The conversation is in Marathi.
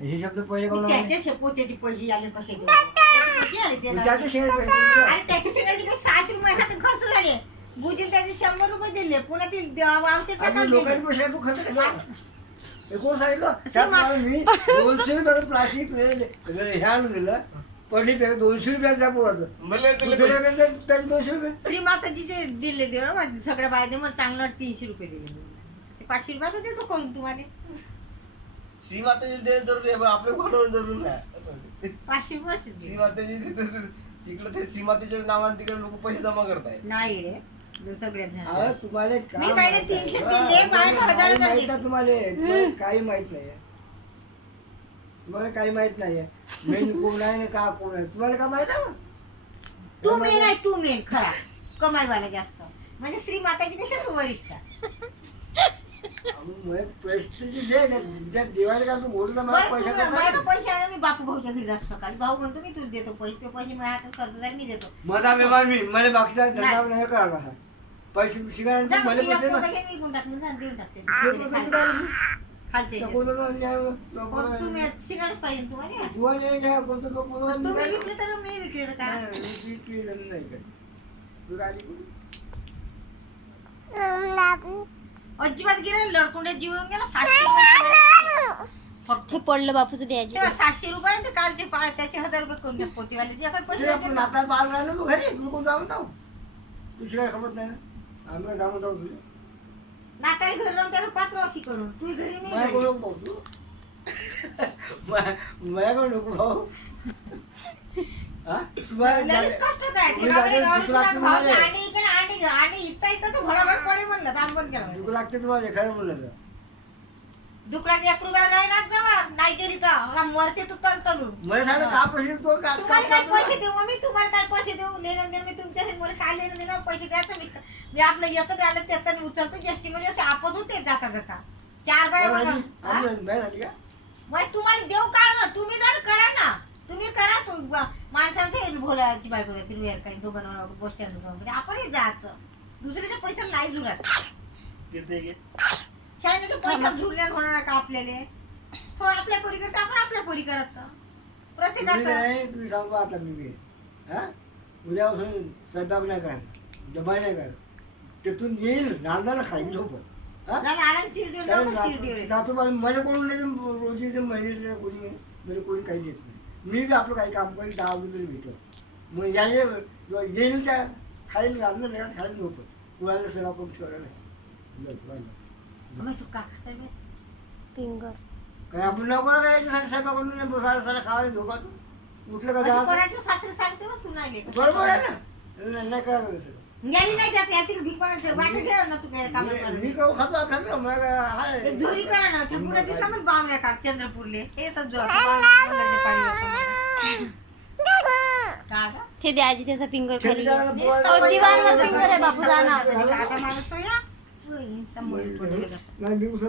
हे शब्द पहिले कोण त्याच्या शेपोत्याचे पैसे आले कसे पैसे आले त्याला त्याचे शेअर आणि त्याच्या शेणाचे 600 रुपये हातात खर्च झाले. बुजीन त्याचे 100 रुपये दिले. पुन्हा ते औषध टाकायला लोकांचे पैसे तू खर्च केला. हे कोण सांगितलं त्यात मी 200 रुपये प्लास्टिक हे आणून दिलं. पडली 200 रुपयाचा पोहाचं त्याचे 200 रुपये श्रीमाताजीचे दिले दे सगळ्या बायने मग चांगलं 300 रुपये दिले. ते 500 रुपये देतो कोण तुम्हाला श्रीमाताजी दे जरूर आपल्या घोडवर जरूर नाही 500 रुपये श्रीमाताजी तिकडे ते श्रीमातेच्या नावाने तिकडे लोक पैसे जमा करताय नाही रे सगळ्यात तुम्हाला मी काय 300 दिले 1000 दिले तुम्हाला काही माहित नाही. तुम्हाला काही माहित नाही मेन कोण आहे ना का कोण आहे तुम्हाला काय माहित आहे. तू मेन आहे तू मेन खरा कमाईवाला जास्त म्हणजे श्री माताजी पेक्षा तू वरिष्ठ पैसे आले मी बापू भाऊच्या घरी जास्त सकाळी भाऊ म्हणतो मी तुला देतो पैसे पैसे माझ्या कर्ज जाईल मी देतो माझा व्यवहार मी मला बाकीचा धंदा नाही करायला पैसे शिकायला मला पैसे मी कोण टाकून देऊन टाकते खालचे तुम्ही शिकायला पाहिजे तुम्हाला तुम्ही विकले तर मी विकले तर काय अजिबात गेलं लडकुंड्यात जीवन गेला 700 फक्त पडलं बापूचं द्यायचे 700 रुपये ते कालचे त्याचे 1000 रुपये करून द्या पोतीवाले जे काही पैसे आता बाल राहिलो तू घरी तू कोण जाऊन जाऊ तू शिकाय खबर नाही ना आम्ही जाऊन जाऊ तुझे नाताला घरी राहून त्याला 5 वर्षी करून तू घरी नाही माझ्याकडे नको भाऊ लागते तुम्हाला खरं म्हणलं दुकानात 1 रुपया नाही ना जमा नायजेरीचा मरते तू तलतलून मला सांग का पैसे तो तुम्हाला काय पैसे देऊ मी तुम्हाला काय पैसे देऊ लेणं देणं मी तुमच्या मला काय लेणं देणं पैसे द्यायचं मी आपलं येतं आलं त्यात उचलतो जेष्टी मध्ये असे आपत होते जाता जाता 4 बाय बघा मग तुम्हाला देऊ काय ना तुम्ही जर करा ना तुम्ही करा तू माणसांचं भोलाची बायको जातील वेळ काही दोघांना बस स्टँड जाऊन आपणही जायचं दुसऱ्याच्या पैसा नाही जुरात शाळेच्या पैसा झुरल्यान होणार का आपल्याला तो आपल्या पोरी करता आपण आपल्या पोरी करायचं प्रत्येकाचं तुम्ही सांगू आता मी उद्यापासून स्वयंपाक नाही करा डबा नाही करा तिथून येईल नांदाला खाईल झोप मला कोण रोजी महिन्याच्या कोणी म्हणजे कोणी काही देत नाही मी बी आपलं काही काम करेल 10 रुपये भेटलं मग यायला येईल त्या खाईल रांधलं नाही खायला झोप कुणाला सेवा करून ठेवलं नाही काय आपण नको काय स्वयंपाक करून बसायला साला खावायला झोपातून उठलं का करायचं सासरे सांगते मग तू नाही बरोबर आहे ना नाही करायचं नाही जात यातील भीक वाटत घ्या ना तू काय काम मी खातो आपल्याकडे मला झोरी करा ना त्या पुढे दिसला मग बावल्या का चंद्रपूरले हे तर ते द्यायची त्याचा फिंगर खाली दिवाणला फिंगर आहे बापू जाणार आता माणूस तो या नाही दिवसा